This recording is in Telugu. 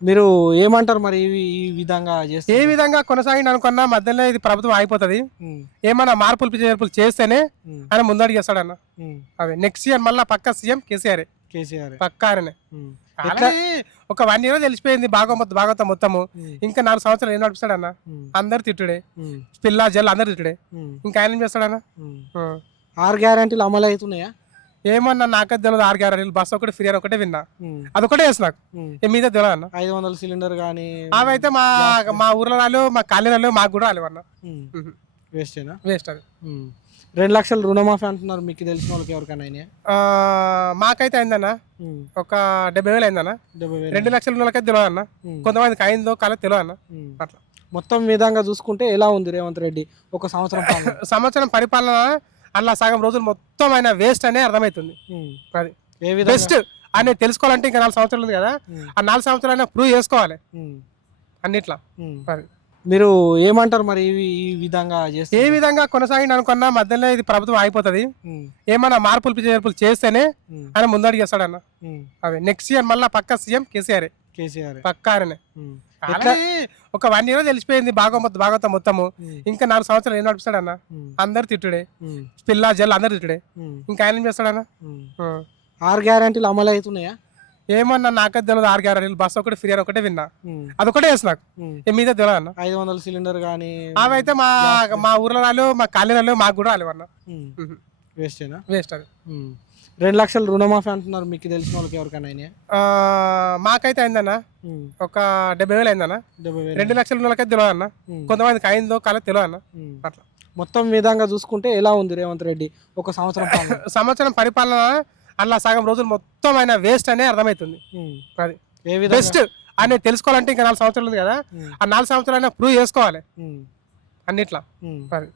మీరు ఏమంటారు మరి ఈ విధంగా ఏ చేస్తే? విధంగా కొనసాగింది అనుకున్నా మధ్యలో ఇది ప్రభుత్వం ఆగిపోతుంది. హ్మ్. ఏమన్నా మార్పులు చేర్పులు చేస్తేనే హ్మ్. ఆయన ముందడుగు చేస్తాడన్న. హ్మ్. అదే నెక్స్ట్ ఇయర్ మళ్ళీ పక్క సీఎం కేసీఆర్ కేసీఆర్. పక్కా ఆయననే. హ్మ్. ఎట్లా? ఆల్రెడీ ఒక 1 ఇయర్ తెలిసిపోయింది భాగవతం మొత్తము. హ్మ్. ఇంకా 4 సంవత్సరాలు ఏం నడిపిస్తాడన్న? హ్మ్. అందరు తిట్టుడే, హ్మ్. పిల్ల జల్ అందరు తిట్టుడే. హ్మ్. ఇంకా ఆయన ఏం చేస్తాడన్న? హ్మ్. ఆ. 6 గ్యారంటీలు అమలు అవుతున్నాయా? ఏమన్నా నాకైతే తెలియదు. 6 గ్యారెంటీలు బస్ ఒకటి ఫ్రీ అని ఒకటే విన్నా. హ్మ్. అదొకటే తెలుసు నాకు. హ్మ్. మీద తెలియదు అన్న. 500 సిలిండర్ గానీ అవి అయితే మా గ్యాస్ ఫ్రీ. మా ఊర్లో రాలు, మా కాలనీలో మాకు కూడా రాలేవన్న. హ్మ్. వేస్టేనా? వేస్ట్ అది. హ్మ్. 2,00,000 రుణమాఫీ అంటున్నారు. మీకు తెలిసిన వాళ్ళకి ఎవరికైనా అయినాయా? మాకైతే అయిందన్న. హ్మ్. ఒక 70,000 అయిందన్న. 70,000. 2,00,000 ఉన్నోళ్ళకైతే తెలియదు అన్న. హ్మ్. కొంతమందికి అయిందో కాలేదో తెలియదు అన్న. హ్మ్. అట్లా మొత్తం విధంగా చూసుకుంటే ఎలా ఉంది రేవంత్ రెడ్డి ఒక సంవత్సరం పాలన? సంవత్సరం పరిపాలన అలా సగం రోజులు మొత్తం ఆయన వేస్ట్ అనే అర్థమవుతుంది. హ్మ్. అది ఏ విధంగా? బెస్ట్ ఆయన తెలుసుకోవాలంటే ఇంకా 4 సంవత్సరాలు ఉంది కదా. హ్మ్. ఆ 4 సంవత్సరాలు అయినా ప్రూవ్ చేసుకోవాలి హ్మ్. అన్నిట్లా. హ్మ్. అది మీరు ఏమంటారు మరి ఈ విధంగా ఏ చేస్తే? విధంగా కొనసాగింది అనుకున్నా మధ్యలో ఇది ప్రభుత్వం ఆగిపోతుంది. హ్మ్. ఏమన్నా మార్పులు చేర్పులు చేస్తేనే హ్మ్. ఆయన ముందడుగు చేస్తాడన్న. హ్మ్. అదే నెక్స్ట్ ఇయర్ మళ్ళీ పక్క సీఎం కేసీఆర్ కేసీఆర్. పక్కా ఆయననే. హ్మ్. ఎట్లా? ఆల్రెడీ ఒక 1 ఇయర్ తెలిసిపోయింది భాగవతం మొత్తము. హ్మ్. ఇంకా 4 సంవత్సరాలు ఏం నడిపిస్తాడన్న? హ్మ్. అందరు తిట్టుడే, హ్మ్. పిల్ల జల్ అందరు తిట్టుడే. హ్మ్. ఇంకా ఆయన ఏం చేస్తాడన్న? హ్మ్. ఆ. 6 గ్యారంటీలు అమలు అవుతున్నాయా? ఏమన్నా నాకైతే తెలియదు. 6 గ్యారెంటీలు బస్ ఒకటి ఫ్రీ అని ఒకటే విన్నా. హ్మ్. అదొకటే తెలుసు నాకు. హ్మ్. మీద తెలియదు అన్న. 500 సిలిండర్ గానీ అవి అయితే గ్యాస్ ఫ్రీ. మా ఊర్లో రాలు, మా కాలనీలో మాకు కూడా రాలేవన్న. హ్మ్. వేస్టేనా? వేస్ట్ అది. హ్మ్. 2,00,000 రుణమాఫీ అంటున్నారు. మీకు తెలిసిన వాళ్ళకి ఎవరికైనా అయినాయా? మాకైతే అయిందన్న. హ్మ్. ఒక 70,000 అయిందన్న. 70,000. 2,00,000 ఉన్నోళ్ళకైతే తెలియదు అన్న. హ్మ్. కొంతమందికి అయిందో కాలేదో తెలియదు అన్న. హ్మ్. అట్లా మొత్తం విధంగా చూసుకుంటే ఎలా ఉంది రేవంత్ రెడ్డి ఒక సంవత్సరం పాలన? సంవత్సరం పరిపాలన అలా సగం రోజులు మొత్తం ఆయన వేస్ట్ అనే అర్థమవుతుంది. హ్మ్. అది ఏ విధంగా? బెస్ట్ ఆయన తెలుసుకోవాలంటే ఇంకా 4 సంవత్సరాలు ఉంది కదా. హ్మ్. ఆ 4 సంవత్సరాలు అయినా ప్రూవ్ చేసుకోవాలి హ్మ్. అన్నిట్లా. హ్మ్. అది